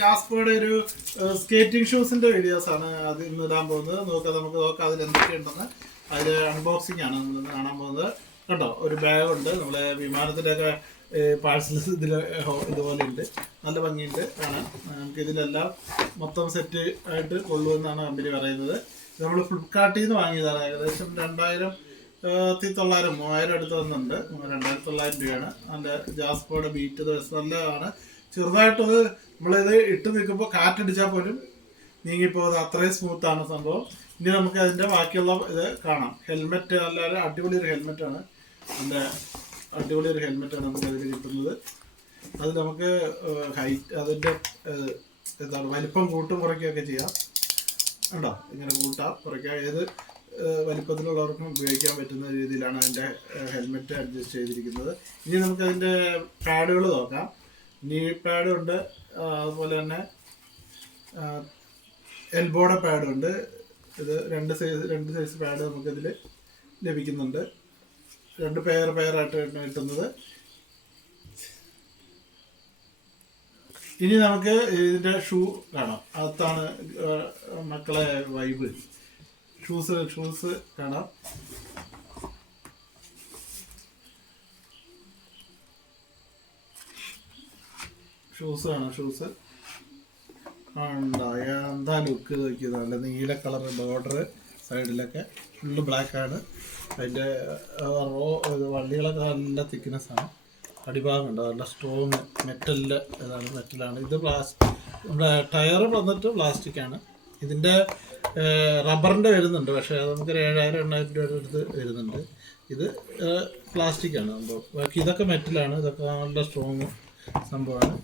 ജാസ്പോയുടെ ഒരു skating ഷൂസിന്റെ videos ആണ് അത് ഇന്ന് ഇടാൻ പോകുന്നത്. നമുക്ക് നോക്കാം അതിൽ എന്തൊക്കെയുണ്ടെന്ന്. അതിൽ അൺബോക്സിംഗ് ആണ് നമ്മൾ ഇന്ന് കാണാൻ പോകുന്നത്. കണ്ടോ, ഒരു ബാഗുണ്ട്. നമ്മളെ വിമാനത്തിൻ്റെയൊക്കെ പാഴ്സൽസ് ഇതുപോലെ ഉണ്ട്. നല്ല ഭംഗിയുണ്ട് കാണാൻ. നമുക്ക് ഇതിലെല്ലാം മൊത്തം സെറ്റ് ആയിട്ട് കൊള്ളുമെന്നാണ് കമ്പനി പറയുന്നത്. ഇത് നമ്മൾ ഫ്ലിപ്കാർട്ടിൽ നിന്ന് വാങ്ങിയതാണ്. ഏകദേശം 2900-3000 അടുത്ത് വന്നിട്ടുണ്ട്. 2900 രൂപയാണ്. അതിൻ്റെ ജാസ്പോയുടെ ബീറ്റ് നല്ലതാണ്. ചെറുതായിട്ടത് നമ്മളിത് ഇട്ട് നിൽക്കുമ്പോൾ കാറ്റടിച്ചാൽ പോലും നീങ്ങിപ്പോകുന്നത്, അത്രയും സ്മൂത്താണ് സംഭവം. ഇനി നമുക്ക് അതിൻ്റെ ബാക്കിയുള്ള ഇത് കാണാം. ഹെൽമെറ്റ് നല്ല അടിപൊളി ഒരു ഹെൽമെറ്റാണ്. അതിൻ്റെ അടിപൊളി ഒരു ഹെൽമെറ്റാണ് നമുക്ക് അതിൽ കിട്ടുന്നത്. അത് നമുക്ക് ഹൈറ്റ് അതിൻ്റെ എന്താണ് വലിപ്പം കൂട്ടും കുറയ്ക്കുകയൊക്കെ ചെയ്യാം. ഉണ്ടോ, ഇങ്ങനെ കൂട്ടാം കുറയ്ക്കാം. ഏത് വലിപ്പത്തിലുള്ളവർക്കും ഉപയോഗിക്കാൻ പറ്റുന്ന രീതിയിലാണ് അതിൻ്റെ ഹെൽമെറ്റ് അഡ്ജസ്റ്റ് ചെയ്തിരിക്കുന്നത്. ഇനി നമുക്കതിൻ്റെ പാഡുകൾ നോക്കാം. നീ പാഡുണ്ട്, അതുപോലെ തന്നെ എൽബോയുടെ പാഡുണ്ട്. ഇത് രണ്ട് സൈസ് പാഡ് നമുക്കിതിൽ ലഭിക്കുന്നുണ്ട്. 2 പെയറായിട്ട് കിട്ടുന്നത്. ഇനി നമുക്ക് ഇതിൻ്റെ ഷൂ കാണാം. അതാണ് മക്കളെ വൈബ്. ഷൂസ് കാണാം. ഷൂസ് എന്താ ലുക്ക് നോക്കിയത്. നല്ല നീല കളർ ബോർഡർ, സൈഡിലൊക്കെ ഫുള്ള് ബ്ലാക്കാണ്. അതിൻ്റെ വള്ളികളൊക്കെ നല്ല തിക്നെസ്സാണ്. അടിഭാഗം ഉണ്ട്, നല്ല സ്ട്രോങ് മെറ്റലാണ്. ഇത് നമ്മുടെ ടയർ വന്നിട്ട് പ്ലാസ്റ്റിക്കാണ്. ഇതിൻ്റെ റബ്ബറിൻ്റെ വരുന്നുണ്ട്, പക്ഷേ അത് നമുക്കൊരു 7000-8000 രൂപയുടെ അടുത്ത് വരുന്നുണ്ട്. ഇത് പ്ലാസ്റ്റിക്കാണ് സംഭവം. ബാക്കി ഇതൊക്കെ മെറ്റലാണ്. ഇതൊക്കെ നല്ല സ്ട്രോങ് സംഭവമാണ്.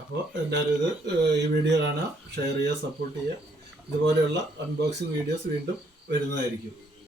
അപ്പോൾ എല്ലാവരും ഈ വീഡിയോ കാണുക, ഷെയർ ചെയ്യുക, സപ്പോർട്ട് ചെയ്യുക. ഇതുപോലെയുള്ള അൺബോക്സിങ് വീഡിയോസ് വീണ്ടും വരുന്നതായിരിക്കും.